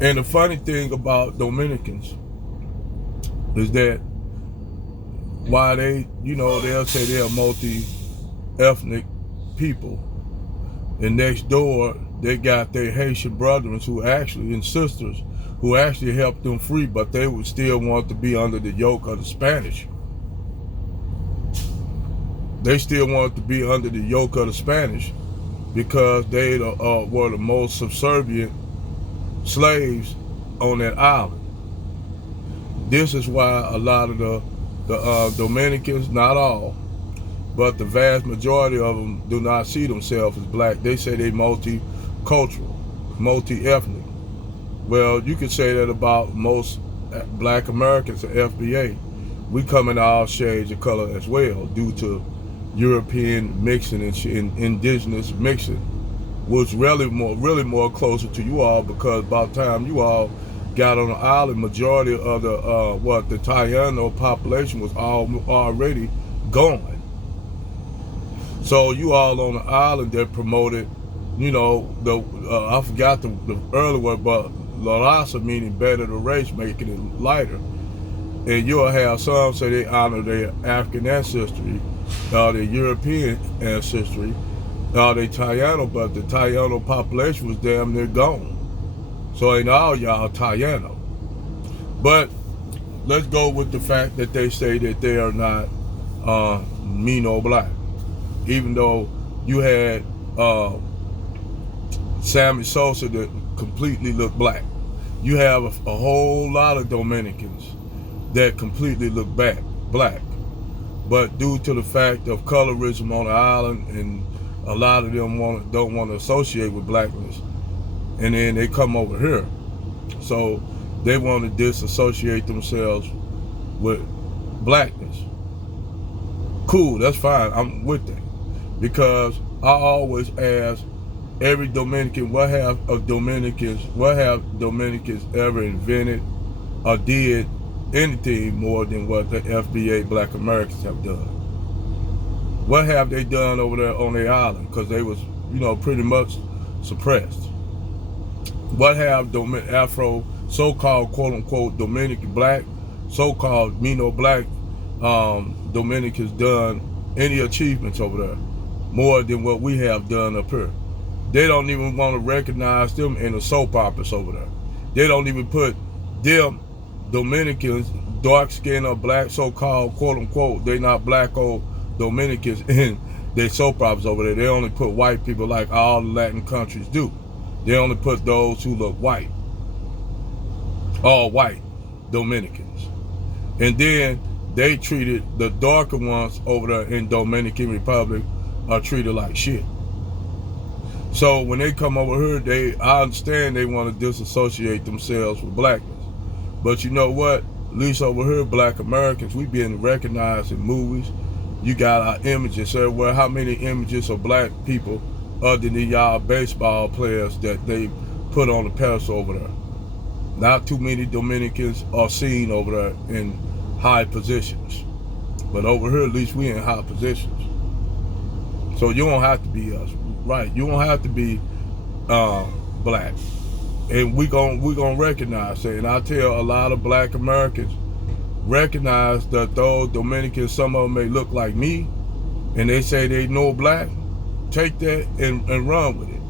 And the funny thing about Dominicans is that while they'll say they're multi-ethnic people, and next door they got their Haitian brothers and sisters who actually helped them free, but they would still want to be under the yoke of the Spanish. They still want to be under the yoke of the Spanish because they were the most subservient slaves on that island. This is why a lot of the Dominicans, not all, but the vast majority of them do not see themselves as black. They say they multicultural, multi-ethnic. Well, you could say that about most black Americans at FBA. We come in all shades of color as well due to European mixing and indigenous mixing, which really more closer to you all, because by the time you all got on the island, majority of the Taino population was already gone. So you all on the island that promoted, I forgot the early word, but La Raza, meaning better the race, making it lighter. And you'll have some say they honor their African ancestry, their European ancestry, their Taino, but the Taino population was damn near gone. So ain't all y'all Taino. But let's go with the fact that they say that they are not Mino black. Even though you had Sammy Sosa that completely looked black. You have a whole lot of Dominicans that completely look black. But due to the fact of colorism on the island, and a lot of them don't want to associate with blackness, and then they come over here. So they want to disassociate themselves with blackness. Cool, that's fine, I'm with that. Because I always ask every Dominican, what have Dominicans ever invented or did anything more than what the FBA Black Americans have done? What have they done over there on their island? Because they was, pretty much suppressed. What have Afro, so-called quote-unquote Dominican black, so-called Mino black Dominicans done any achievements over there? More than what we have done up here. They don't even want to recognize them in the soap operas over there. They don't even put them Dominicans, dark skin or black, so-called quote-unquote, they not black old Dominicans in their soap operas over there. They only put white people like all the Latin countries do. They only put those who look white. All white Dominicans. And then they treated the darker ones over there in Dominican Republic are treated like shit. So when they come over here, I understand they want to disassociate themselves with blackness. But you know what? At least over here, black Americans, we being recognized in movies. You got our images everywhere. How many images of black people other than y'all baseball players that they put on the pedestal over there? Not too many Dominicans are seen over there in high positions. But over here, at least we in high positions. So you don't have to be us, right? You don't have to be black, and we gonna recognize it. And I tell a lot of black Americans, recognize that those Dominicans, some of them may look like me, and they say they know black. Take that and run with it,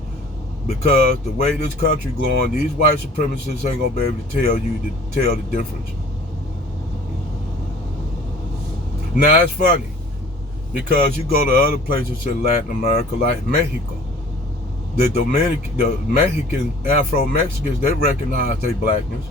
because the way this country going, these white supremacists ain't gonna be able to tell the difference. Now it's funny, because you go to other places in Latin America, like Mexico, the Mexican, Afro-Mexicans, they recognize their blackness.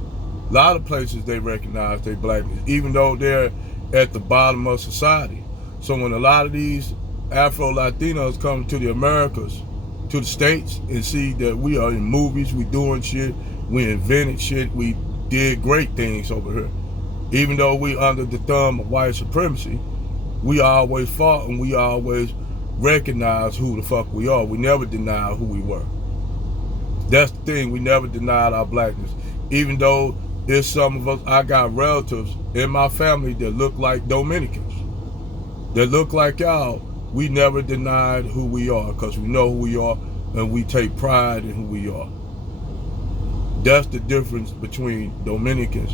A lot of places they recognize their blackness, even though they're at the bottom of society. So when a lot of these Afro-Latinos come to the Americas, to the States, and see that we are in movies, we doing shit, we invented shit, we did great things over here. Even though we under the thumb of white supremacy, we always fought and we always recognized who the fuck we are. We never denied who we were. That's the thing, we never denied our blackness. Even though there's some of us, I got relatives in my family that look like Dominicans, that look like y'all. We never denied who we are, because we know who we are and we take pride in who we are. That's the difference between Dominicans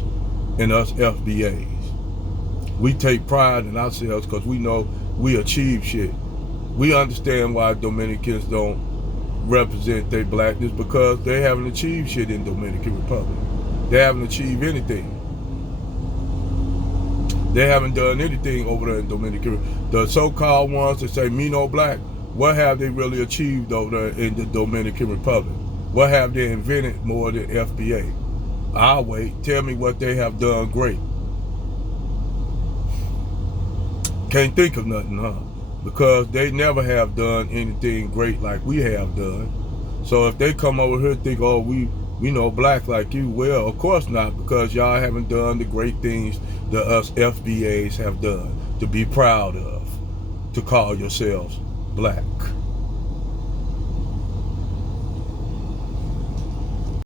and us FBAs. We take pride in ourselves because we know we achieve shit. We understand why Dominicans don't represent their blackness, because they haven't achieved shit in Dominican Republic. They haven't achieved anything. They haven't done anything over there in Dominican. The so-called ones that say me no black, what have they really achieved over there in the Dominican Republic? What have they invented more than FBA? I'll wait. Tell me what they have done great. Can't think of nothing, huh? Because they never have done anything great like we have done. So if they come over here and think, oh, we know black like you, well, of course not, because y'all haven't done the great things that us FBAs have done to be proud of, to call yourselves black.